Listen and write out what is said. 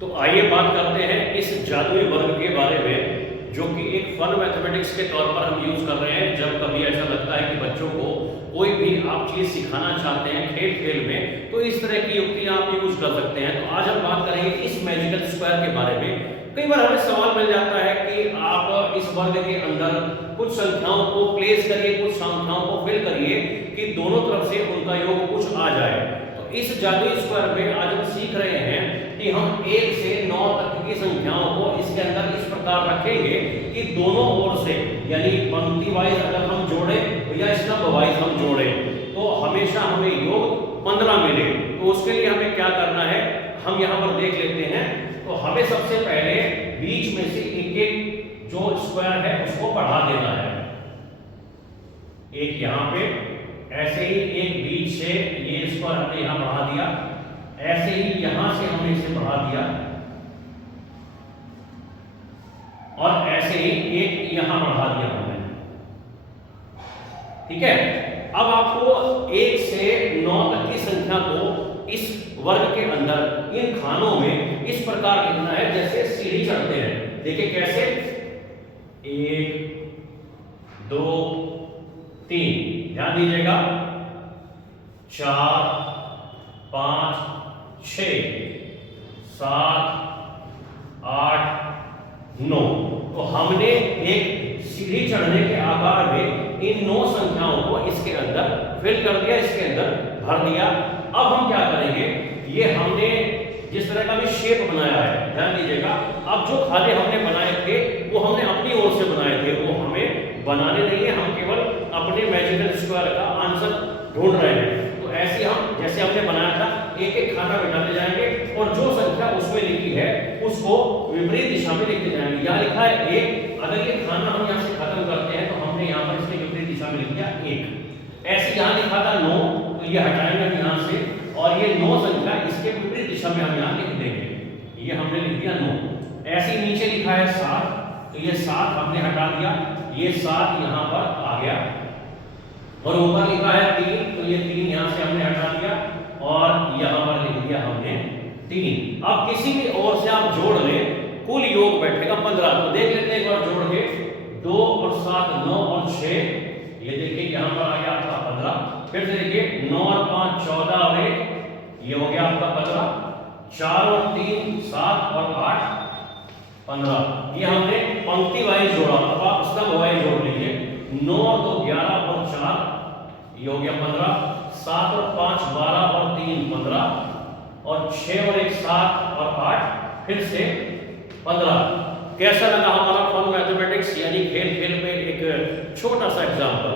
तो आइए बात करते हैं इस जादुई वर्ग के बारे में, जो कि एक फन मैथमेटिक्स के तौर पर हम यूज कर रहे हैं। जब कभी ऐसा लगता है कि बच्चों को कोई भी आप चीज सिखाना चाहते हैं खेल खेल में, तो इस तरह की युक्तियां आप यूज कर सकते हैं। तो आज हम बात करेंगे इस मैजिकल स्क्वायर के बारे में। कई बार हमें सवाल मिल जाता है कि आप इस वर्ग के अंदर कुछ संख्याओं को प्लेस करिए, कुछ संख्याओं को फिल करिए कि दोनों तरफ से उनका योग कुछ आ जाए। तो इस जादुई स्क्वायर में आज हम सीख रहे हैं कि हम 1 से 9 तक की संख्याओं को इसके अंदर इस प्रकार रखेंगे कि दोनों ओर से, यानी पंक्ति वाइज अगर हम जोड़ें या स्तंभ वाइज हम जोड़ें, तो हमेशा हमें योग 15 मिले। तो उसके लिए हमें क्या करना है, हम यहाँ पर देख लेते हैं। तो हमें सबसे पहले बीच में से एक एक जो स्क्वायर है उसको बढ़ा देना है। एक यहाँ पे, ऐसे ही एक बीच से ये स्क्वायर हमने यहाँ बढ़ा दिया, ऐसे ही यहां से हमने इसे बढ़ा दिया, और ऐसे ही एक यहां बढ़ा दिया हमने। ठीक है। अब आपको 1 से 9 तक की संख्या को इस वर्ग के अंदर इन खानों में इस प्रकार लिखना है जैसे सीढ़ी चढ़ते हैं। देखिए कैसे, 1 2 3, ध्यान दीजिएगा, 4 5 6 7 8 9। तो हमने एक सीढ़ी चढ़ने के आकार में इन 9 संख्याओं को इसके अंदर फिल कर दिया, इसके अंदर भर दिया। अब हम क्या करेंगे, ये हमने जिस तरह का भी शेप बनाया है, ध्यान दीजिएगा, अब जो खाने हमने बनाए थे वो हमने अपनी ओर से बनाए थे, वो हमें बनाने नहीं है, हम केवल अपने मैजिकल स्क्वायर का आंसर ढूंढ रहे हैं। तो ऐसे हम जैसे हमने बनाया था एक एक खाना बिठाते जाएंगे और जो संख्या उसमें लिखी है उसको विपरीत दिशा में लिखते जाएंगे। यहाँ लिखा है 1, अगर ये खाना हम यहाँ से खत्म करते हैं तो हमने यहाँ पर इसके विपरीत दिशा में लिख दिया 1। ऐसे यहाँ लिखा था 9, तो ये हटाएंगे यहाँ से और ये 9 संख्या इसके विपरीत दिशा में हम यहाँ लिख देंगे, ये हमने लिख दिया 9। ऐसे नीचे लिखा है 7, तो ये 7 हमने हटा दिया, ये 7 यहाँ पर आ गया। और ऊपर लिखा है 3, तो ये 3 यहाँ से हमने हटा दिया और यहाँ पर लिख दिया हमने 3। अब किसी भी ओर से आप जोड़ लें, कुल योग बैठेगा 15। तो देख लेते हैं एक बार जोड़ के, 2 और 7 9 और 6, ये देखिए यहाँ पर आ गया आपका 15। फिर से देखिए 9 और 5 14 और 1, ये हो गया आपका 15। 4 और 3 7 और 8 15। ये हमने पंक्ति वाइज जोड़ा। अब आप स्तंभ वाइज जोड़ लीजिए, 9 और 2 11 और 4, ये हो गया 15। 7 और 5 12 और 3 15, और 6 और 1 7 और 8 फिर से 15। कैसा लगा हमारा फन मैथमेटिक्स, यानी खेल खेल में एक छोटा सा एग्जाम्पल।